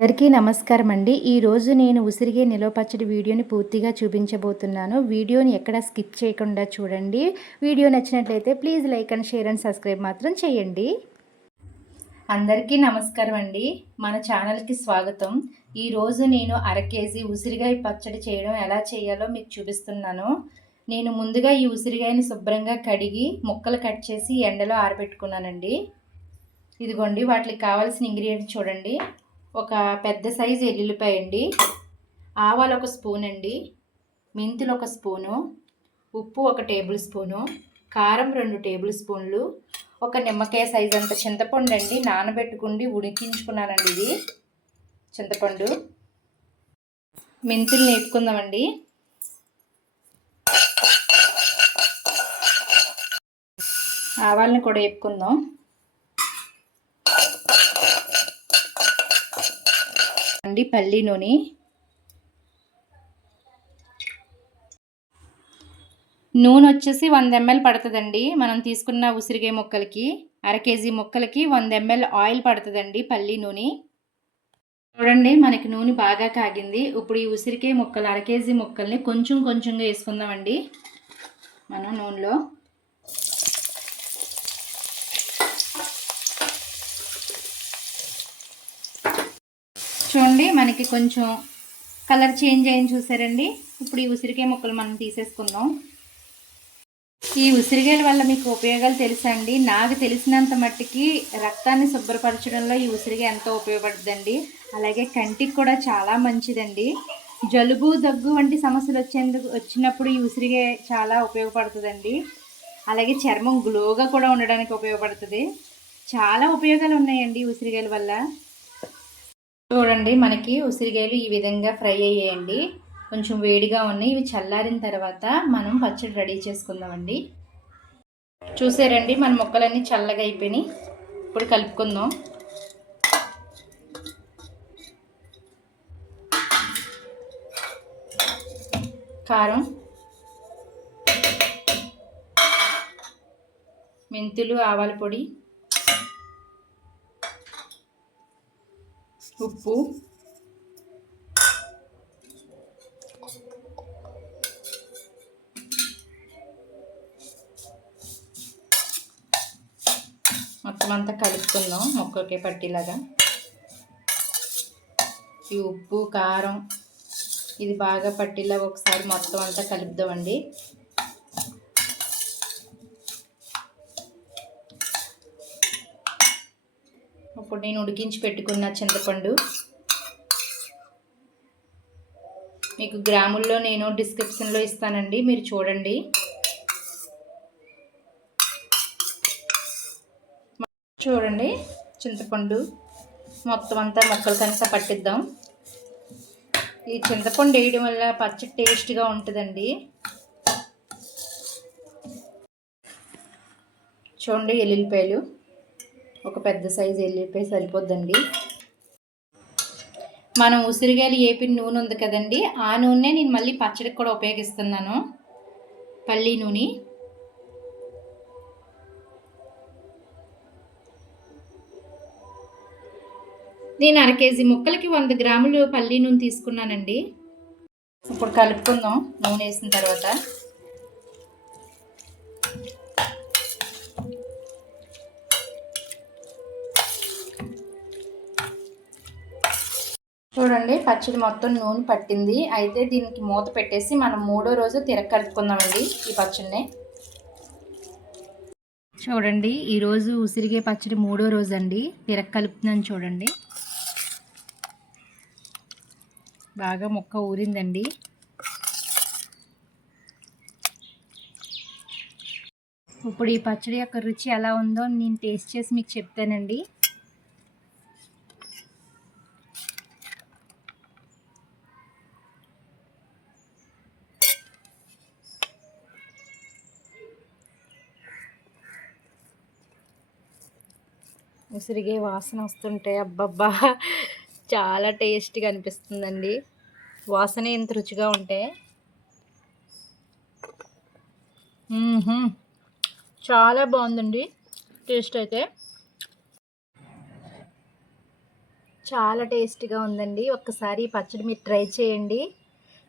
అందరికీ నమస్కారం అండి. ఈరోజు నేను ఉసిరిగే నిలవ పచ్చడి వీడియోని పూర్తిగా చూపించబోతున్నాను. వీడియోని ఎక్కడ స్కిప్ చేయకుండా చూడండి. వీడియో నచ్చినట్లయితే please like and share and subscribe మాత్రం చేయండి. అందరికీ నమస్కారం అండి. మన ఛానల్కి స్వాగతం. ఈరోజు నేను కేజీ ఉసిరికాయ పచ్చడి చేయడం ఎలా చేయాలో మీకు చూపిస్తున్నాను. నేను ముందుగా ఈ ఉసిరికాయని శుభ్రంగా కడిగి ముక్కలు కట్ చేసి ఎండలో ఆరబెట్టుకున్నానండి. ఇదిగోండి వాటికి కావాల్సిన ఇంగ్రీడియంట్స్ చూడండి. ఒక పెద్ద సైజు ఎల్లుల్లిపాయ అండి, ఆవాలు ఒక స్పూన్ అండి, మెంతులు ఒక స్పూను, ఉప్పు ఒక టేబుల్ స్పూను, కారం 2 టేబుల్ స్పూన్లు, ఒక నిమ్మకాయ సైజు అంత చింతపండు అండి, నానబెట్టుకుండి ఉడికించుకున్నానండి. ఇది చింతపండు. మెంతులు వేపుకుందామండి. ఆవాలని కూడా వేపుకుందాం. అండి పల్లి నూనె, వచ్చేసి 100 ml పడుతుందండి. మనం తీసుకున్న ఉసిరికాయ ముక్కలకి కేజీ ముక్కలకి 100 ml ఆయిల్ పడుతుందండి, పల్లి నూనె. చూడండి మనకి నూనె బాగా కాగింది. ఇప్పుడు ఈ ఉసిరికాయ ముక్కలు కేజీ ముక్కల్ని కొంచెం కొంచెంగా వేసుకుందామండి మనం నూనెలో. చూడండి మనకి కొంచెం కలర్ చేంజ్ అయ్యింది చూసారండి. ఇప్పుడు ఈ ఉసిరికాయ ముక్కలు మనం తీసేసుకుందాం. ఈ ఉసిరికాయల వల్ల మీకు ఉపయోగాలు తెలుసా అండి? నాకు తెలిసినంత మట్టికి రక్తాన్ని శుభ్రపరచడంలో ఈ ఉసిరికాయ ఎంతో ఉపయోగపడుతుందండి. అలాగే కంటికి కూడా చాలా మంచిదండి. జలుబు దగ్గు వంటి సమస్యలు వచ్చినప్పుడు ఈ ఉసిరికాయ చాలా ఉపయోగపడుతుందండి. అలాగే చర్మం గ్లోగా కూడా ఉండడానికి ఉపయోగపడుతుంది. చాలా ఉపయోగాలు ఉన్నాయండి ఉసిరికాయల వల్ల. చూడండి మనకి ఉసిరికాయలు ఈ విధంగా ఫ్రై అయ్యాయండి. కొంచెం వేడిగా ఉన్నాయి. ఇవి చల్లారిన తర్వాత మనం పచ్చడి రెడీ చేసుకుందామండి. చూసారండి మన ముక్కలన్నీ చల్లగా అయిపోయినాయి. ఇప్పుడు కలుపుకుందాం. కారం, మెంతులు, ఆవాల పొడి, ఉప్పు, మొత్తం అంతా కలుపుకుందాం ముక్కకి పట్టిలాగా. ఈ ఉప్పు కారం ఇది బాగా పట్టిలాగా ఒకసారి మొత్తం అంతా కలుపుదామండి. ఇప్పుడు నేను ఉడికించి పెట్టుకున్న చింతపండు, మీకు గ్రాముల్లో నేను డిస్క్రిప్షన్లో ఇస్తానండి, మీరు చూడండి. చూడండి చింతపండు మొత్తం అంతా ముక్కలకంతా పట్టిద్దాం. ఈ చింతపండు వేయడం వల్ల పచ్చడి టేస్ట్గా ఉంటుందండి. చూడండి ఎల్లుల్లిపాయలు, ఒక పెద్ద సైజు ఎల్లుల్లిపాయ సరిపోద్దండి. మనం ఉసిరికాయలు వేపిన నూనె ఉంది కదండి, ఆ నూనె నేను మళ్ళీ పచ్చడికి కూడా ఉపయోగిస్తున్నాను, పల్లి నూనె. నేను కేజీ ముక్కలకి 100 గ్రాములు పల్లి నూనె తీసుకున్నానండి. ఇప్పుడు కలుపుకుందాం నూనె వేసిన తర్వాత. చూడండి పచ్చడి మొత్తం నూనె పట్టింది. అయితే దీనికి మూత పెట్టేసి మనం 3వ రోజు కలుపుకుందామండి ఈ పచ్చడిని. చూడండి ఈరోజు ఉసిరికాయ పచ్చడి 3వ రోజు అండి. కలుపుతున్నాను చూడండి. బాగా ముక్క ఊరిందండి. ఇప్పుడు ఈ పచ్చడి యొక్క రుచి ఎలా ఉందో నేను టేస్ట్ చేసి మీకు చెప్తానండి. ఉసిరికాయ వాసన వస్తుంటే అబ్బబ్బా చాలా టేస్ట్గా అనిపిస్తుందండి. వాసన ఎంత రుచిగా ఉంటే చాలా బాగుందండి టేస్ట్ అయితే. చాలా టేస్టీగా ఉందండి. ఒక్కసారి ఈ పచ్చడి మీరు ట్రై చేయండి.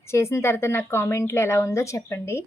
చేసిన తర్వాత నాకు కామెంట్‌లో ఎలా ఉందో చెప్పండి.